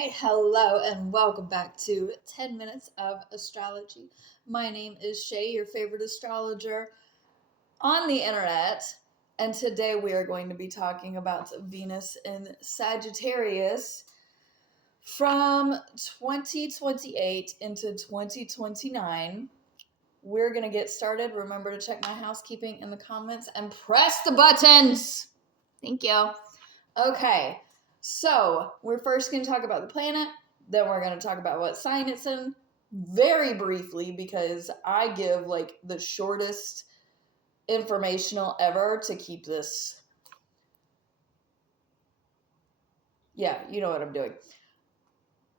right, hello and welcome back to 10 Minutes of Astrology. My name is Shay, your favorite astrologer on the internet, and today we are going to be talking about Venus in Sagittarius from 2028 into 2029. We're going to get started. Remember to check my housekeeping in the comments and press the buttons. Thank you. Okay. So, we're first going to talk about the planet, then we're going to talk about what sign it's in, very briefly, because I give like the shortest informational ever to keep this. Yeah, you know what I'm doing.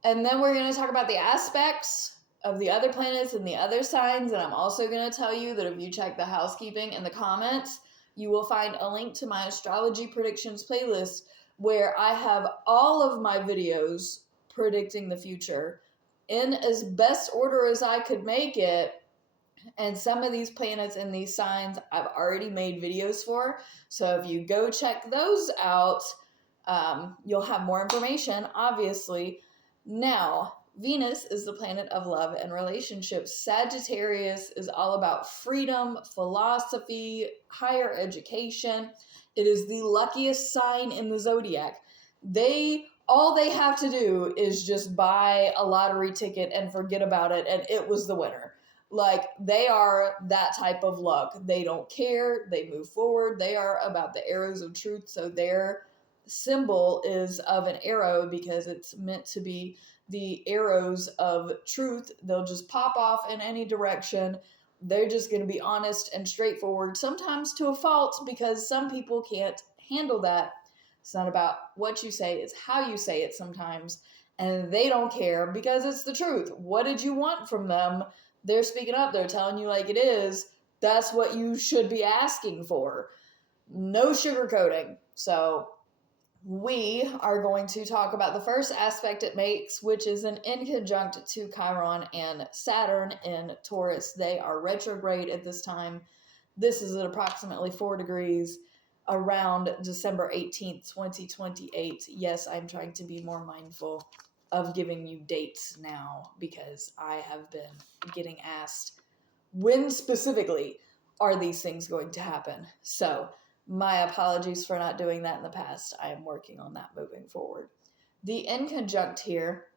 And then we're going to talk about the aspects of the other planets and the other signs, and I'm also going to tell you that if you check the housekeeping in the comments, you will find a link to my astrology predictions playlist where I have all of my videos predicting the future in as best order as I could make it. And some of these planets and these signs I've already made videos for. So if you go check those out, you'll have more information, obviously. Now, Venus is the planet of love and relationships. Sagittarius is all about freedom, philosophy, higher education. It is the luckiest sign in the zodiac. All they have to do is just buy a lottery ticket and forget about it, and it was the winner. Like, they are that type of luck. They don't care. They move forward. They are about the arrows of truth. So their symbol is of an arrow because it's meant to be the arrows of truth. They'll just pop off in any direction. They're just going to be honest and straightforward, sometimes to a fault, because some people can't handle that. It's not about what you say, it's how you say it sometimes. And they don't care because it's the truth. What did you want from them? They're speaking up. They're telling you like it is. That's what you should be asking for. No sugarcoating. So we are going to talk about the first aspect it makes, which is an inconjunct to Chiron and Saturn in Taurus. They are retrograde at this time. This is at approximately 4 degrees around December 18th, 2028. Yes, I'm trying to be more mindful of giving you dates now because I have been getting asked when specifically are these things going to happen. So my apologies for not doing that in the past. I am working on that moving forward. The inconjunct here,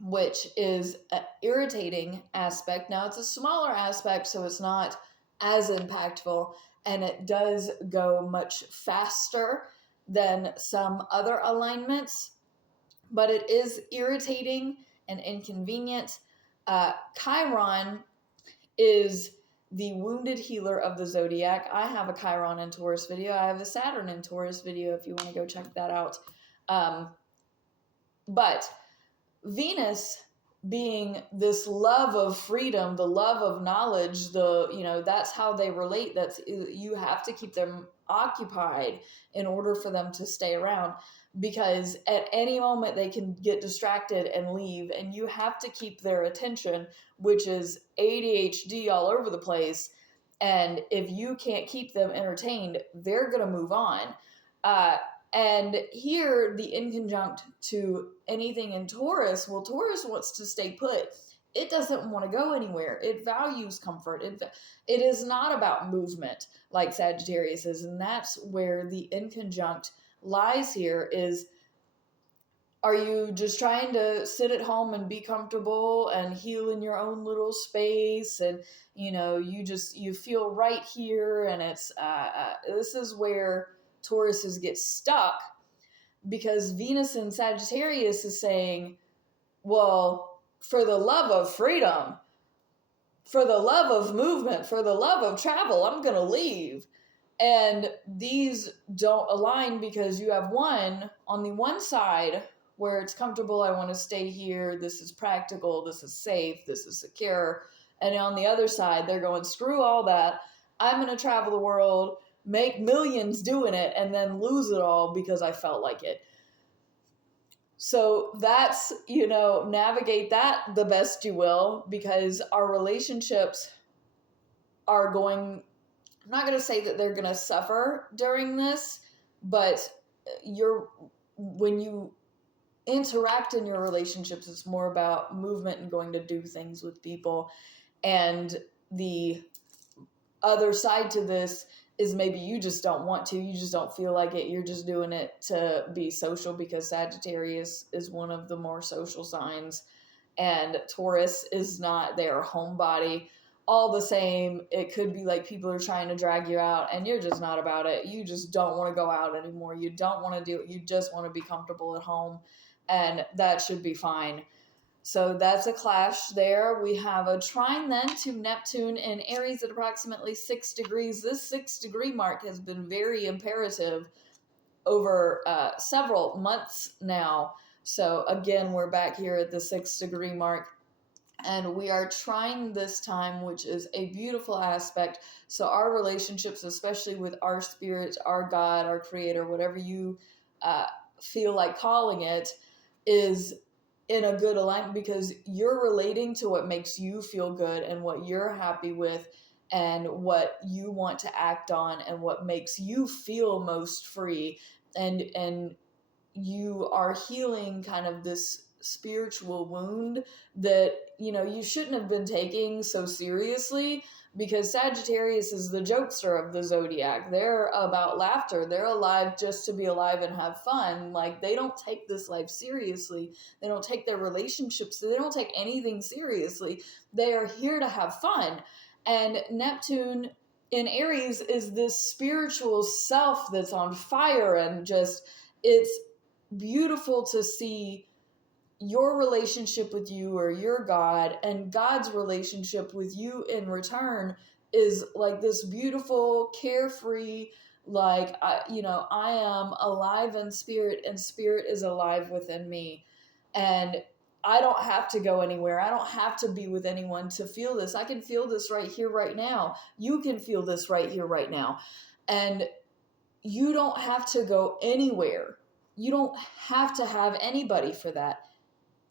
which is an irritating aspect. Now, it's a smaller aspect, so it's not as impactful, and it does go much faster than some other alignments, but it is irritating and inconvenient. Chiron is the wounded healer of the zodiac. I have a Chiron in Taurus video. I have a Saturn in Taurus video if you want to go check that out. But Venus being this love of freedom, the love of knowledge, that's how they relate. You have to keep them occupied in order for them to stay around, because at any moment they can get distracted and leave, and you have to keep their attention, which is ADHD all over the place. And if you can't keep them entertained, they're going to move on. And here, the inconjunct to anything in Taurus, well, Taurus wants to stay put. It doesn't want to go anywhere. It values comfort. It is not about movement like Sagittarius is. And that's where the inconjunct lies here is, are you just trying to sit at home and be comfortable and heal in your own little space? And, you feel right here. And this is where Tauruses get stuck, because Venus in Sagittarius is saying, well, for the love of freedom, for the love of movement, for the love of travel, I'm going to leave. And these don't align, because you have one on the one side where it's comfortable. I want to stay here. This is practical. This is safe. This is secure. And on the other side, they're going, screw all that. I'm going to travel the world, make millions doing it, and then lose it all because I felt like it. So that's, navigate that the best you will, because our relationships are going, I'm not going to say that they're going to suffer during this, but when you interact in your relationships. It's more about movement and going to do things with people. And the other side to this is maybe you just don't want to, you just don't feel like it, you're just doing it to be social, because Sagittarius is one of the more social signs and Taurus is not their homebody. All the same, it could be like people are trying to drag you out and you're just not about it. You just don't want to go out anymore. You don't want to do it. You just want to be comfortable at home, and that should be fine. So that's a clash there. We have a trine then to Neptune in Aries at approximately 6 degrees. This 6 degree mark has been very imperative over several months now. So again, we're back here at the 6 degree mark. And we are trying this time, which is a beautiful aspect. So our relationships, especially with our spirit, our God, our creator, whatever you feel like calling it, is in a good alignment, because you're relating to what makes you feel good and what you're happy with and what you want to act on and what makes you feel most free. And you are healing kind of this spiritual wound that, you know, you shouldn't have been taking so seriously, because Sagittarius is the jokester of the zodiac. They're about laughter. They're alive just to be alive and have fun. Like, they don't take this life seriously. They don't take their relationships. They don't take anything seriously. They are here to have fun. And Neptune in Aries is this spiritual self that's on fire, and just, it's beautiful to see your relationship with you or your God, and God's relationship with you in return is like this beautiful, carefree, like, I am alive in spirit and spirit is alive within me. And I don't have to go anywhere. I don't have to be with anyone to feel this. I can feel this right here, right now. You can feel this right here, right now. And you don't have to go anywhere. You don't have to have anybody for that.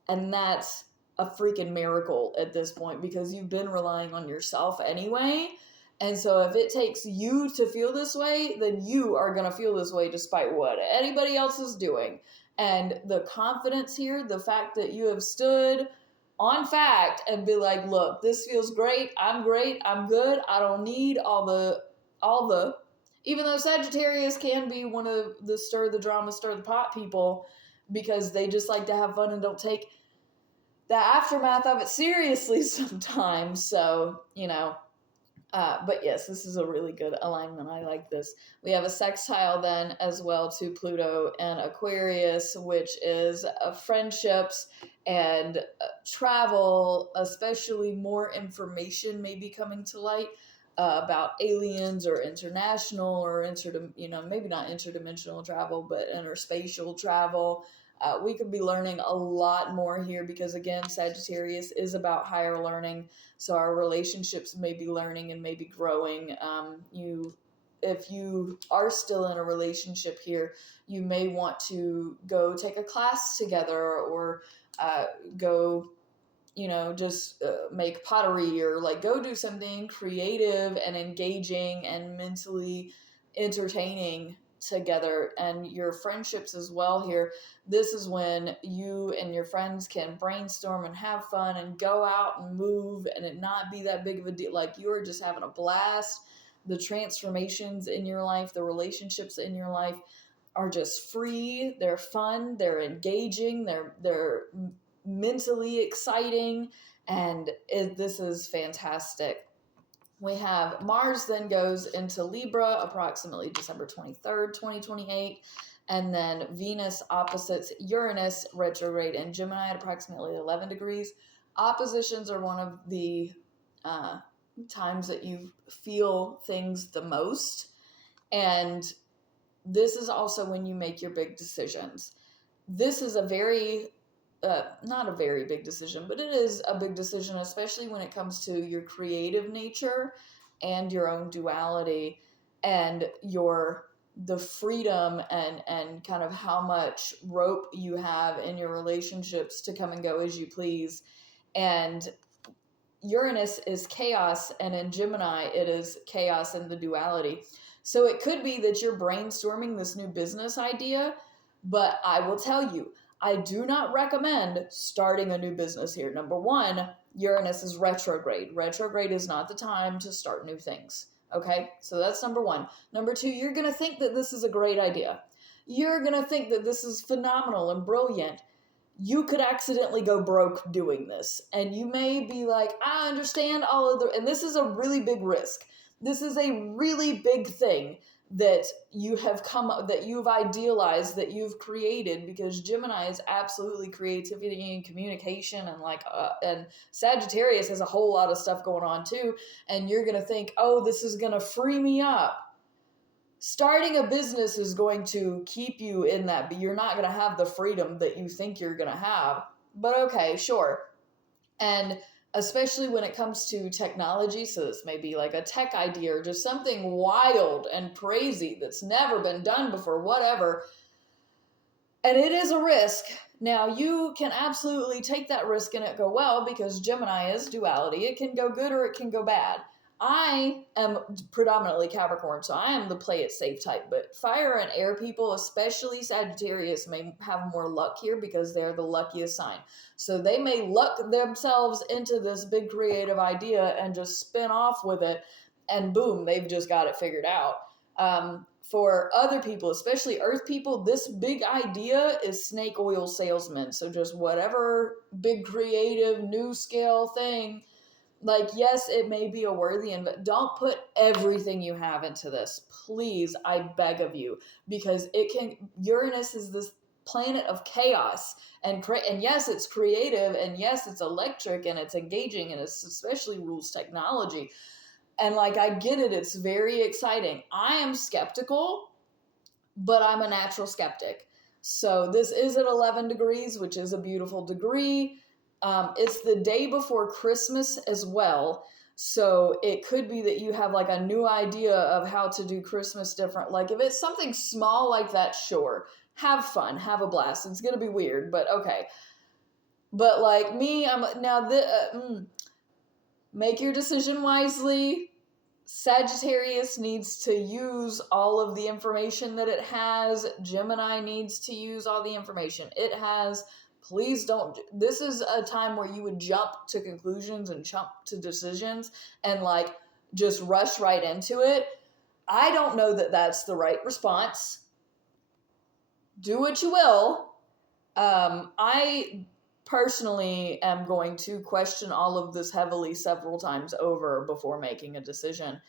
And that's a freaking miracle at this point, because you've been relying on yourself anyway. And so if it takes you to feel this way, then you are going to feel this way despite what anybody else is doing. And the confidence here, the fact that you have stood on fact and be like, look, this feels great. I'm good. I don't need all the, even though Sagittarius can be one of the stir the drama, stir the pot people, because they just like to have fun and don't take the aftermath of it seriously sometimes. So, but yes, this is a really good alignment. I like this. We have a sextile then as well to Pluto and Aquarius, which is friendships and travel, especially more information may be coming to light about aliens or international or maybe not interdimensional travel, but interspatial travel. We could be learning a lot more here, because again, Sagittarius is about higher learning. So our relationships may be learning and may be growing. If you are still in a relationship here, you may want to go take a class together, or go, just make pottery, or like go do something creative and engaging and mentally entertaining together. And your friendships as well here, this is when you and your friends can brainstorm and have fun and go out and move, and it not be that big of a deal. Like, you are just having a blast. The transformations in your life, the relationships in your life are just free. They're fun. They're engaging. They're mentally exciting. And this is fantastic. We have Mars then goes into Libra approximately December 23rd, 2028. And then Venus opposites Uranus retrograde in Gemini at approximately 11 degrees. Oppositions are one of the times that you feel things the most. And this is also when you make your big decisions. This is a very not a very big decision, but it is a big decision, especially when it comes to your creative nature and your own duality and the freedom and kind of how much rope you have in your relationships to come and go as you please. And Uranus is chaos, and in Gemini, it is chaos and the duality. So it could be that you're brainstorming this new business idea, but I will tell you, I do not recommend starting a new business here. Number one, Uranus is retrograde. Retrograde is not the time to start new things. Okay, so that's number one. Number two, you're going to think that this is a great idea. You're going to think that this is phenomenal and brilliant. You could accidentally go broke doing this. And you may be like, I understand all of the, and this is a really big risk. This is a really big thing that you have that you've idealized, that you've created, because Gemini is absolutely creativity and communication, and and Sagittarius has a whole lot of stuff going on too. And you're going to think, oh, this is going to free me up. Starting a business is going to keep you in that, but you're not going to have the freedom that you think you're going to have. But okay, sure. And especially when it comes to technology, so this may be like a tech idea or just something wild and crazy that's never been done before, whatever. And it is a risk. Now, you can absolutely take that risk and it go well, because Gemini is duality. It can go good or it can go bad. I am predominantly Capricorn, so I am the play it safe type, but fire and air people, especially Sagittarius, may have more luck here because they're the luckiest sign. So they may luck themselves into this big creative idea and just spin off with it, and boom, they've just got it figured out. For other people, especially earth people, this big idea is snake oil salesman. So just whatever big creative new scale thing, like, yes, it may be a worthy, but don't put everything you have into this. Please, I beg of you, because Uranus is this planet of chaos, and yes, it's creative, and yes, it's electric, and it's engaging, and it especially rules technology. And like, I get it. It's very exciting. I am skeptical, but I'm a natural skeptic. So this is at 11 degrees, which is a beautiful degree. It's the day before Christmas as well. So it could be that you have like a new idea of how to do Christmas different. Like if it's something small like that, sure. Have fun, have a blast. It's going to be weird, but okay. But like me, make your decision wisely. Sagittarius needs to use all of the information that it has. Gemini needs to use all the information it has. Please don't. This is a time where you would jump to conclusions and jump to decisions and like just rush right into it. I don't know that that's the right response. Do what you will. I personally am going to question all of this heavily several times over before making a decision.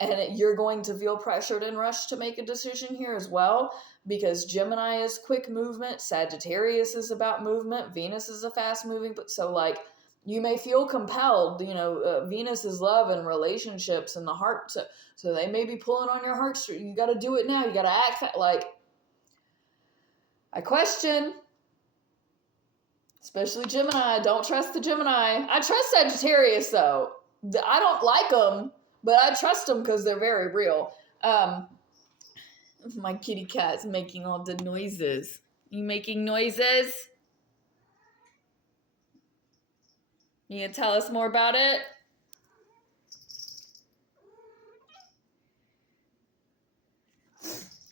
And you're going to feel pressured and rushed to make a decision here as well, because Gemini is quick movement, Sagittarius is about movement, Venus is a fast moving, but so like you may feel compelled, Venus is love and relationships and the heart, so they may be pulling on your heartstrings. You got to do it now. You got to act like. I question. Especially Gemini. I don't trust the Gemini. I trust Sagittarius, though. I don't like them, but I trust them because they're very real. My kitty cat's making all the noises. You making noises? You gonna tell us more about it?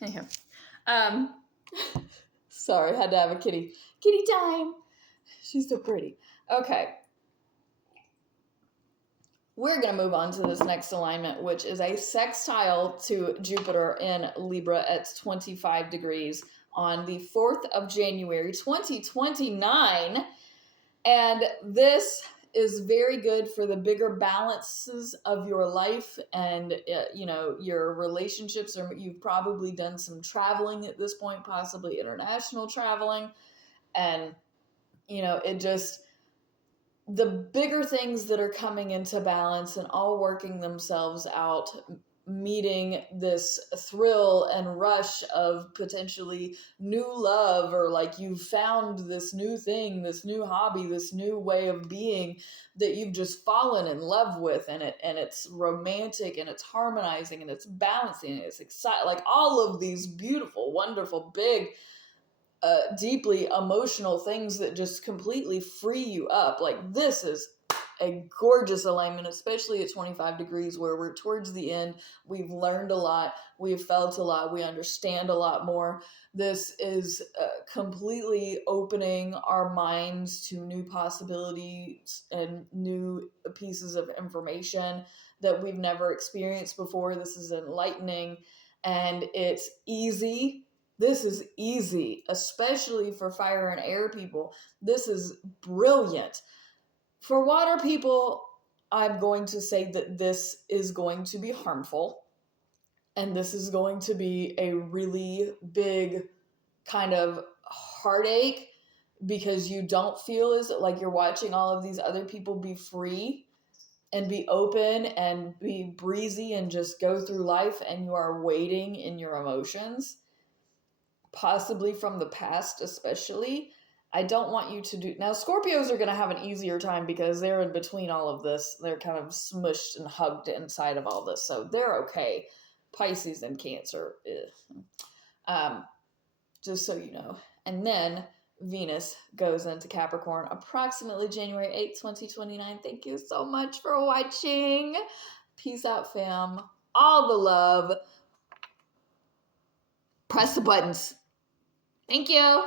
Anyhow. Sorry, had to have a kitty. Kitty time. She's so pretty. Okay. We're going to move on to this next alignment, which is a sextile to Jupiter in Libra at 25 degrees on the 4th of January, 2029. And this is very good for the bigger balances of your life and, your relationships. Or you've probably done some traveling at this point, possibly international traveling. And the bigger things that are coming into balance and all working themselves out, meeting this thrill and rush of potentially new love, or like you've found this new thing, this new hobby, this new way of being that you've just fallen in love with, and it's romantic and it's harmonizing and it's balancing and it's exciting, like all of these beautiful, wonderful, big, deeply emotional things that just completely free you up. Like this is a gorgeous alignment, especially at 25 degrees where we're towards the end. We've learned a lot. We've felt a lot. We understand a lot more. This is completely opening our minds to new possibilities and new pieces of information that we've never experienced before. This is enlightening and it's easy. This is easy, especially for fire and air people. This is brilliant. For water people, I'm going to say that this is going to be harmful. And this is going to be a really big kind of heartache because you don't feel as like you're watching all of these other people be free and be open and be breezy and just go through life, and you are waiting in your emotions, possibly from the past especially. I don't want you to do now. Scorpios are going to have an easier time because they're in between all of this. They're kind of smushed and hugged inside of all this, so they're okay. Pisces and Cancer, just so you know. And then Venus goes into Capricorn approximately January 8th, 2029. Thank you so much for watching. Peace out, fam. All the love. Press the buttons. Thank you.